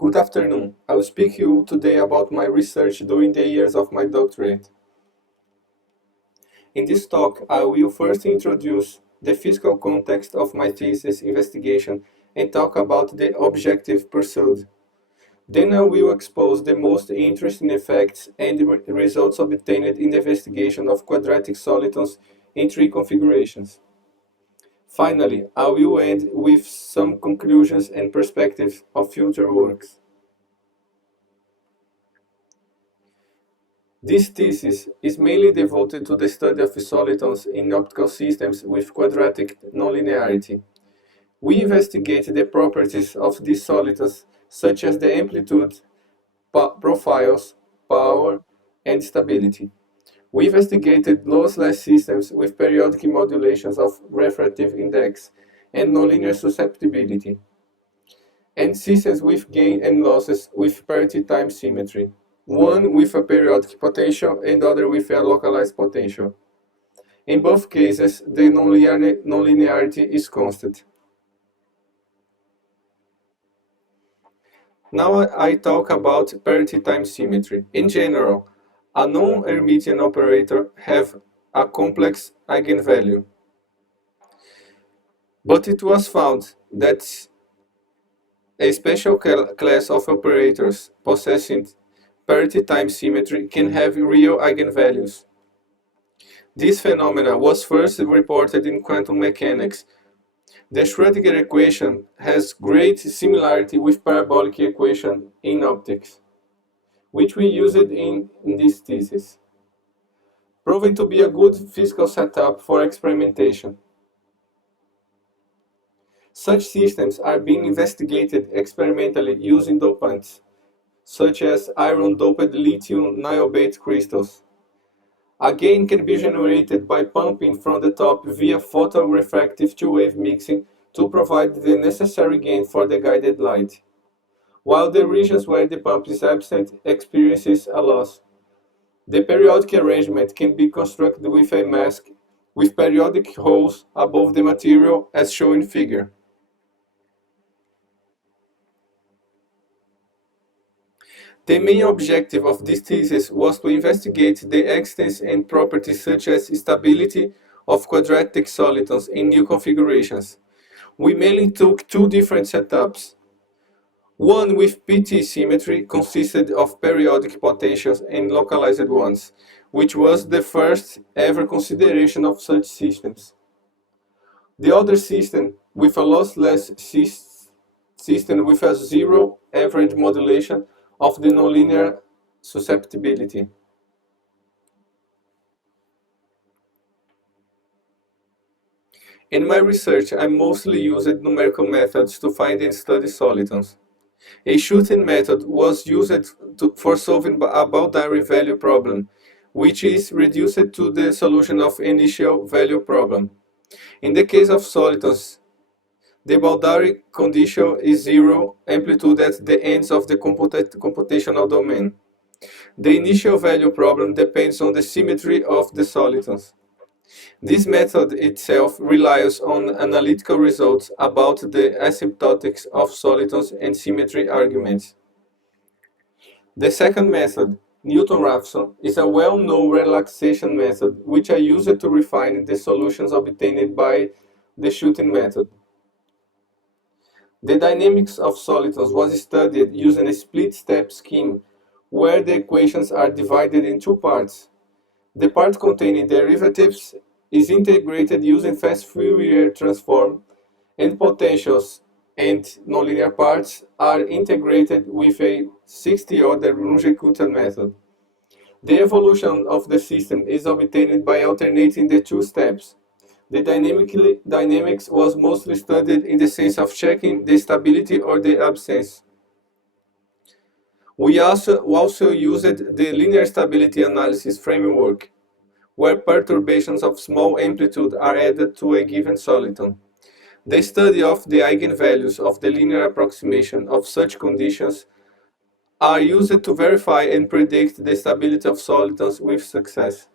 Good afternoon. I will speak to you today about my research during the years of my doctorate. In this talk, I will first introduce the physical context of my thesis investigation and talk about the objective pursued. Then I will expose the most interesting effects and the results obtained in the investigation of quadratic solitons in three configurations. Finally, I will end with some conclusions and perspectives of future works. This thesis is mainly devoted to the study of solitons in optical systems with quadratic nonlinearity. We investigate the properties of these solitons, such as the amplitude, profiles, power, and stability. We investigated lossless systems with periodic modulations of refractive index and nonlinear susceptibility, and systems with gain and losses with parity time symmetry, one with a periodic potential and other with a localized potential. In both cases, the nonlinearity is constant. Now I talk about parity time symmetry. In general, a non-Hermitian operator has a complex eigenvalue. But it was found that a special class of operators possessing parity time symmetry can have real eigenvalues. This phenomenon was first reported in quantum mechanics. The Schrödinger equation has great similarity with parabolic equation in optics, which we used in this thesis, proving to be a good physical setup for experimentation. Such systems are being investigated experimentally using dopants, such as iron-doped lithium niobate crystals. A gain can be generated by pumping from the top via photorefractive two-wave mixing to provide the necessary gain for the guided light, while the regions where the pump is absent experiences a loss. The periodic arrangement can be constructed with a mask with periodic holes above the material as shown in figure. The main objective of this thesis was to investigate the extents and properties such as stability of quadratic solitons in new configurations. We mainly took two different setups. One with PT symmetry consisted of periodic potentials and localized ones, which was the first ever consideration of such systems. The other system with a lossless system with a zero average modulation of the nonlinear susceptibility. In my research, I mostly used numerical methods to find and study solitons. A shooting method was used for solving a boundary value problem, which is reduced to the solution of initial value problem. In the case of solitons, the boundary condition is zero amplitude at the ends of the computational domain. The initial value problem depends on the symmetry of the solitons. This method itself relies on analytical results about the asymptotics of solitons and symmetry arguments. The second method, Newton-Raphson, is a well-known relaxation method which I used to refine the solutions obtained by the shooting method. The dynamics of solitons was studied using a split-step scheme where the equations are divided in two parts. The part containing derivatives is integrated using fast Fourier transform, and potentials and nonlinear parts are integrated with a 60-order Runge-Kutta method. The evolution of the system is obtained by alternating the two steps. The dynamics was mostly studied in the sense of checking the stability or the absence. We also used the linear stability analysis framework, where perturbations of small amplitude are added to a given soliton. The study of the eigenvalues of the linear approximation of such conditions are used to verify and predict the stability of solitons with success.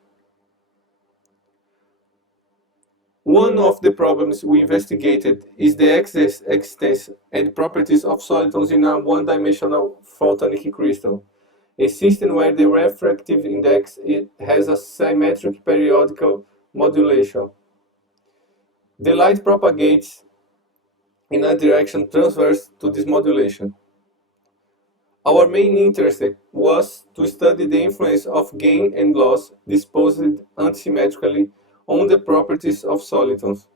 One of the problems we investigated is the existence and properties of solitons in a one-dimensional photonic crystal, a system where the refractive index has a symmetric periodical modulation. The light propagates in a direction transverse to this modulation. Our main interest was to study the influence of gain and loss disposed antisymmetrically on the properties of solitons.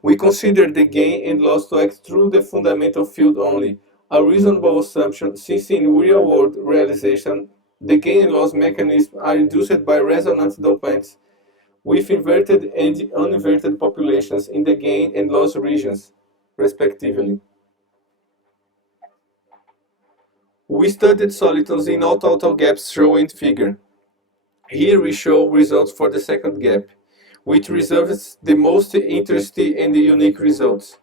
We consider the gain and loss to act through the fundamental field only, a reasonable assumption since in real-world realization the gain and loss mechanisms are induced by resonant dopants with inverted and uninverted populations in the gain and loss regions, respectively. We studied solitons in all total gaps shown in figure. Here we show results for the second gap, which reserves the most interesting and unique results.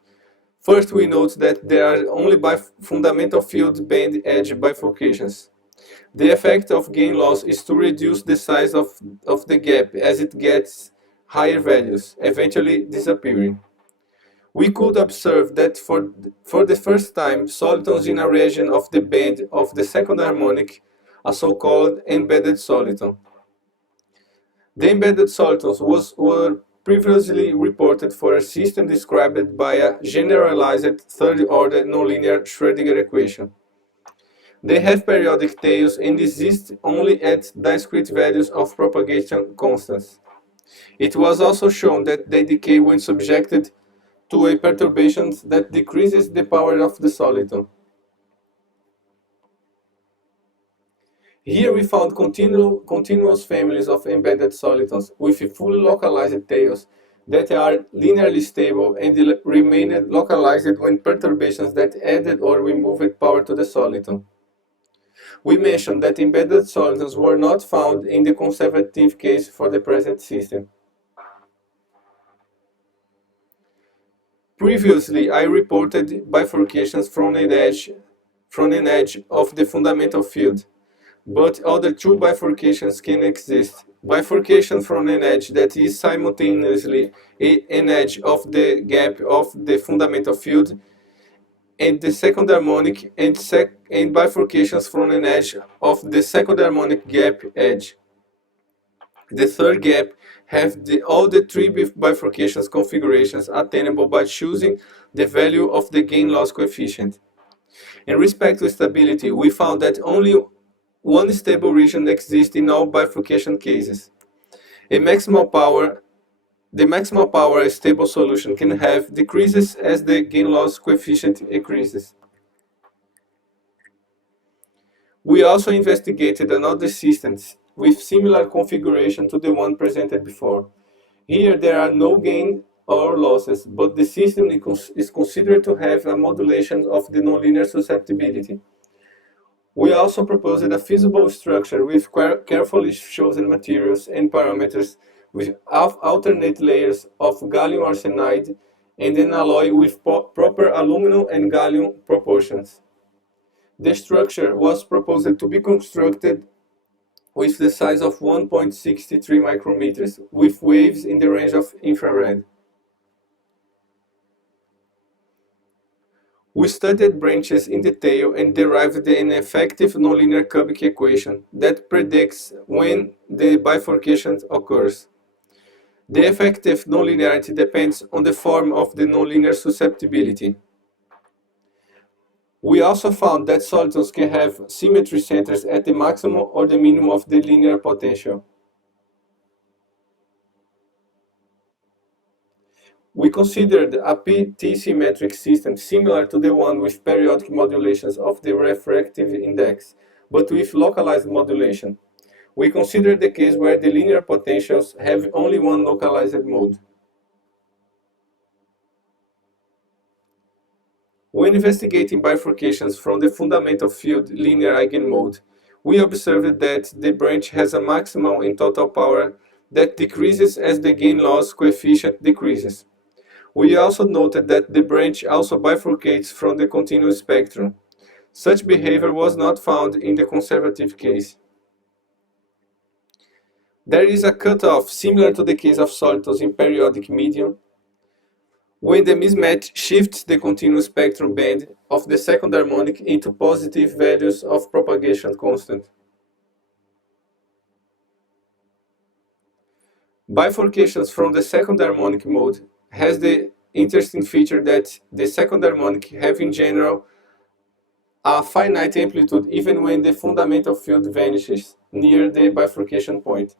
First, we note that there are only fundamental field band edge bifurcations. The effect of gain loss is to reduce the size of the gap as it gets higher values, eventually disappearing. We could observe that for the first time, solitons in a region of the band of the second harmonic, a so-called embedded soliton. The embedded solitons were previously reported for a system described by a generalized third-order nonlinear Schrödinger equation. They have periodic tails and exist only at discrete values of propagation constants. It was also shown that they decay when subjected to a perturbation that decreases the power of the soliton. Here we found continuous families of embedded solitons with fully localized tails that are linearly stable and remained localized when perturbations that added or removed power to the soliton. We mentioned that embedded solitons were not found in the conservative case for the present system. Previously, I reported bifurcations from an edge of the fundamental field, but other two bifurcations can exist. Bifurcation from an edge that is simultaneously an edge of the gap of the fundamental field and the second harmonic and bifurcations from an edge of the second harmonic gap edge. The third gap have all the three bifurcations configurations attainable by choosing the value of the gain-loss coefficient. In respect to stability, we found that only one stable region exists in all bifurcation cases. The maximal power a stable solution can have decreases as the gain-loss coefficient increases. We also investigated another systems with similar configuration to the one presented before. Here there are no gain or losses, but the system is considered to have a modulation of the nonlinear susceptibility. We also proposed a feasible structure with carefully chosen materials and parameters with alternate layers of gallium arsenide and an alloy with proper aluminum and gallium proportions. The structure was proposed to be constructed with the size of 1.63 micrometers, with waves in the range of infrared. We studied branches in detail and derived an effective nonlinear cubic equation that predicts when the bifurcation occurs. The effective nonlinearity depends on the form of the nonlinear susceptibility. We also found that solitons can have symmetry centers at the maximum or the minimum of the linear potential. We considered a T-symmetric system similar to the one with periodic modulations of the refractive index, but with localized modulation. We considered the case where the linear potentials have only one localized mode. When investigating bifurcations from the fundamental field linear eigenmode, we observed that the branch has a maximum in total power that decreases as the gain-loss coefficient decreases. We also noted that the branch also bifurcates from the continuous spectrum. Such behavior was not found in the conservative case. There is a cutoff similar to the case of solitons in periodic medium when the mismatch shifts the continuous spectrum band of the second harmonic into positive values of propagation constant. Bifurcations from the second harmonic mode has the interesting feature that the second harmonic have in general a finite amplitude even when the fundamental field vanishes near the bifurcation point.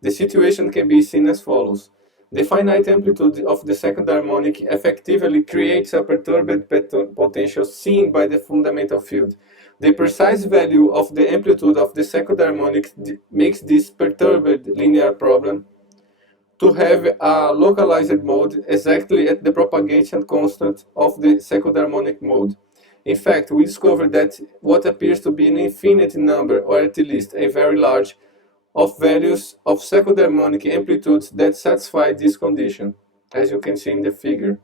The situation can be seen as follows. The finite amplitude of the second harmonic effectively creates a perturbed potential seen by the fundamental field. The precise value of the amplitude of the second harmonic makes this perturbed linear problem to have a localized mode exactly at the propagation constant of the second harmonic mode. In fact, we discovered that what appears to be an infinite number, or at least a very large, of values of second harmonic amplitudes that satisfy this condition, as you can see in the figure.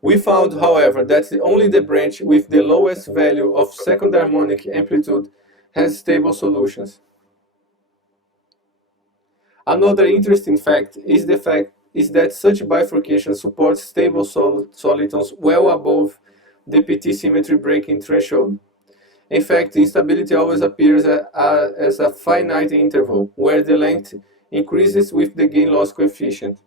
We found, however, that only the branch with the lowest value of second harmonic amplitude has stable solutions. Another interesting fact is that such bifurcation supports stable solitons well above the PT symmetry breaking threshold. In fact, instability always appears as a finite interval, where the length increases with the gain-loss coefficient.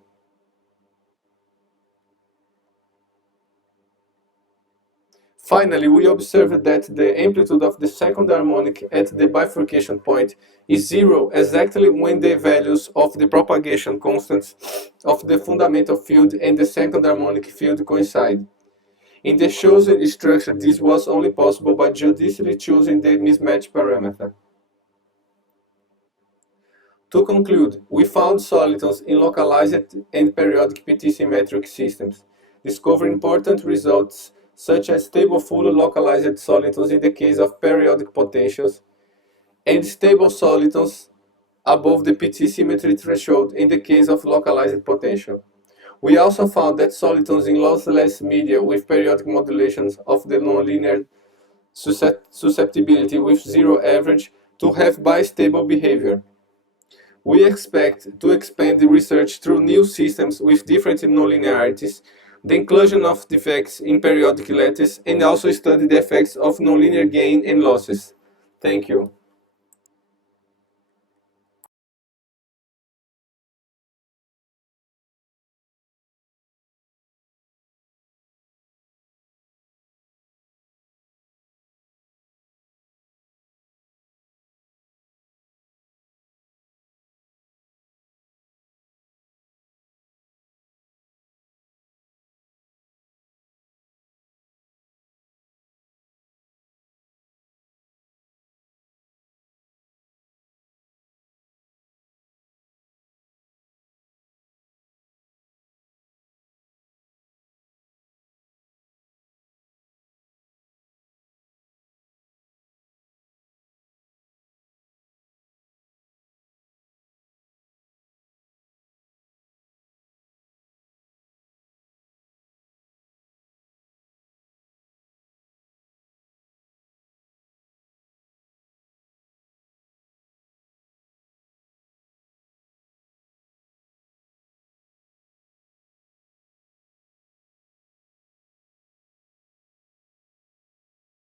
Finally, we observed that the amplitude of the second harmonic at the bifurcation point is zero exactly when the values of the propagation constants of the fundamental field and the second harmonic field coincide. In the chosen structure, this was only possible by judiciously choosing the mismatch parameter. To conclude, we found solitons in localized and periodic PT symmetric systems, discovering important results such as stable fully localized solitons in the case of periodic potentials, and stable solitons above the PT symmetry threshold in the case of localized potential. We also found that solitons in lossless media with periodic modulations of the nonlinear susceptibility with zero average to have bistable behavior. We expect to expand the research through new systems with different nonlinearities, the inclusion of defects in periodic lattice, and also study the effects of nonlinear gain and losses. Thank you.